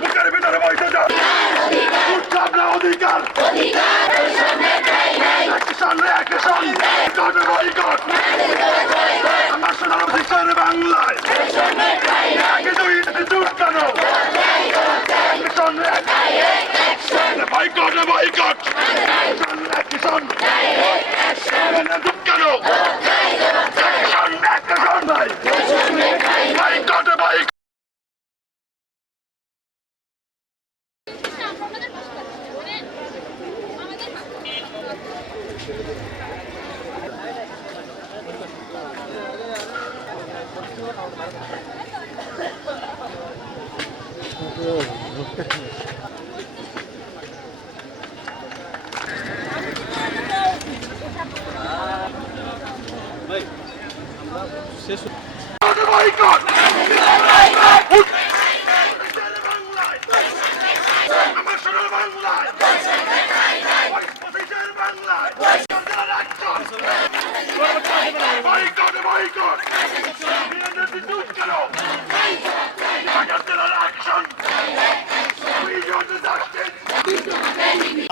বুকের ভিতরে বসে যান উৎসব না অধিকার আমার সোনার অধিকার বাংলায় বয়কট বয়কট কেন বয়কট বয়কট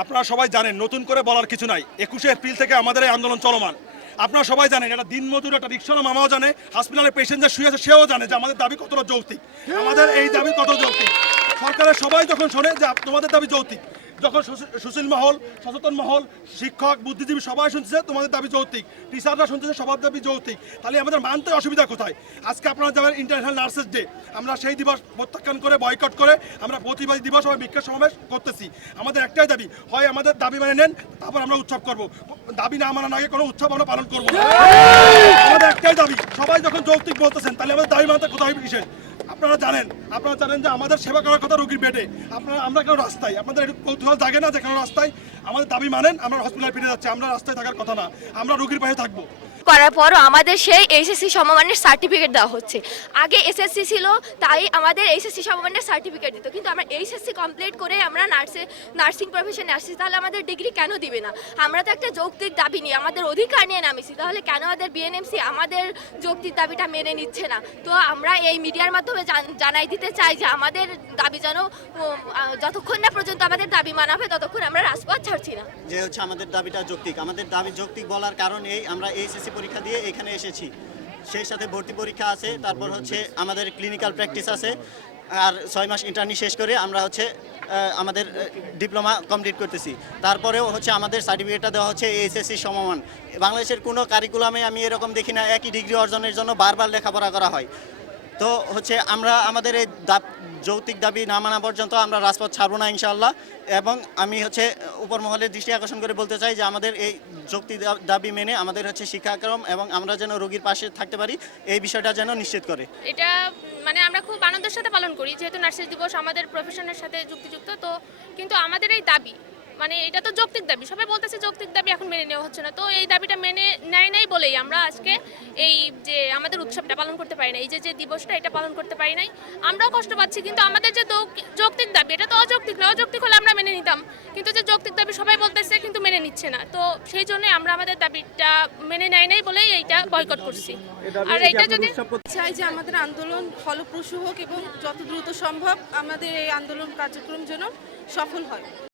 আপনারা সবাই জানেন, নতুন করে বলার কিছু নাই। 21শে এপ্রিল থেকে আমাদের এই আন্দোলন চলমান। আপনারা সবাই জানেন, এটা দিনমজুর একটা রিক্সাওয়ালা মামাও জানে, হসপিটালের পেশেন্ট শুয়ে আছে সেও জানে যে আমাদের দাবি কতটা যৌক্তিক, আমাদের এই দাবি কত যৌক্তিক। সরকারের সবাই যখন শোনে যে তোমাদের দাবি যৌক্তিক, যখন সুশীল মহল, সচেতন মহল, শিক্ষক, বুদ্ধিজীবী সবাই শুনছে তোমাদের দাবি যৌক্তিক, টিচাররা শুনছে সবার দাবি যৌক্তিক, তাহলে আমাদের মানতে অসুবিধা কোথায়? আজকে আপনারা যাবেন ইন্টারন্যাশনাল নার্সেস ডে, আমরা সেই দিবস প্রত্যাখ্যান করে বয়কট করে আমরা প্রতিবাদী দিবস ও বিক্ষোভ সমাবেশ করতেছি। আমাদের একটাই দাবি, হয় আমাদের দাবি মেনে নেন, তারপর আমরা উৎসব করব। দাবি না মানার আগে কোনো উৎসব আমরা পালন করবো না। আমাদের একটাই দাবি, সবাই যখন যৌক্তিক বলতেছেন তাহলে আমাদের দাবি মানতে কোথায় কিসের? আপনারা জানেন যে আমাদের সেবা করার কথা রোগীর বেডে, আমরা কেন রাস্তায়? আপনাদের কৌতূহল জাগে না যে কেন রাস্তায়? আমাদের দাবি মানেন, আমরা হসপিটালে ফিরে যাচ্ছি, আমরা রাস্তায় থাকার কথা না, আমরা রোগীর পাশে থাকবো। করার পরও আমাদের সেই এইচএসসি সমমানের সার্টিফিকেট দেওয়া হচ্ছে। আগে এসএসসি ছিল, তাই আমাদের এইচএসসি সমমানের সার্টিফিকেট দিত, কিন্তু আমরা এইচএসসি কমপ্লিট করে আমরা নার্সিং প্রফেশনে আসছি, তাহলে আমাদের ডিগ্রি কেন দিবে না? আমরা তো একটা যৌক্তিক দাবি নিয়ে, আমাদের অধিকার নিয়ে নামিছি, তাহলে কেন আমাদের বিএনএমসি আমাদের যৌক্তিক দাবিটা মেনে নিচ্ছে না? তো আমরা এই মিডিয়ার মাধ্যমে জানাই দিতে চাই যে আমাদের দাবি যেন যতক্ষণ না পর্যন্ত আমাদের দাবি মানা হবে ততক্ষণ আমরা রাজপথ ছাড়ছি না। যে হচ্ছে আমাদের দাবিটা যৌক্তিক, আমাদের দাবি যৌক্তিক বলার কারণ এই, আমরা এইচএসসি পরীক্ষা দিয়ে এখানে এসেছি, সেই সাথে ভর্তি পরীক্ষা আছে, তারপর হচ্ছে আমাদের ক্লিনিক্যাল প্র্যাকটিস আছে, আর 6 মাস ইন্টার্নি শেষ করে আমরা হচ্ছে আমাদের ডিপ্লোমা কমপ্লিট করতেছি। তারপরেও হচ্ছে আমাদের সার্টিফিকেটটা দেওয়া হচ্ছে এইচএসসি সমমান। বাংলাদেশের কোনো কারিকুলামে আমি এরকম দেখি না একই ডিগ্রি অর্জনের জন্য বারবার লেখাপড়া করা হয়। তো হচ্ছে আমরা আমাদের এই যৌক্তিক দাবি না মানা পর্যন্ত আমরা রাজপথ ছাড়বো না ইনশাআল্লাহ। এবং আমি হচ্ছে উপর মহলের দৃষ্টি আকর্ষণ করে বলতে চাই যে আমাদের এই যৌক্তিক দাবি মেনে আমাদের হচ্ছে শিক্ষাক্রম এবং আমরা যেন রোগীর পাশে থাকতে পারি, এই বিষয়টা যেন নিশ্চিত করে। এটা মানে আমরা খুব আনন্দের সাথে পালন করি, যেহেতু নার্সেস দিবস আমাদের প্রফেশনের সাথে যুক্তিযুক্ত। তো কিন্তু আমাদের এই দাবি, মানে এটা তো যৌক্তিক দাবি, সবাই বলতেছে যৌক্তিক দাবি এখন মেনে নেওয়া হচ্ছে না। তো এই দাবিটা মেনে নেয় নাই বলেই আমরা আজকে এই যে আমাদের উৎসবটা পালন করতে পারি না, এই যে দিবসটা এটা পালন করতে পারি নাই। আমরাও কষ্ট পাচ্ছি, কিন্তু আমাদের যে যৌক্তিক দাবি এটা তো অযৌক্তিক না। অযৌক্তিক হলে আমরা মেনে নিতাম, কিন্তু যে যৌক্তিক দাবি সবাই বলতেছে কিন্তু মেনে নিচ্ছে না। তো সেই জন্যই আমরা আমাদের দাবিটা মেনে নেয় নাই বলেই এইটা বয়কট করছি। আর এটা যদি চাই যে আমাদের আন্দোলন ফলপ্রসূ হোক এবং যত দ্রুত সম্ভব আমাদের এই আন্দোলন কার্যক্রম যেন সফল হয়।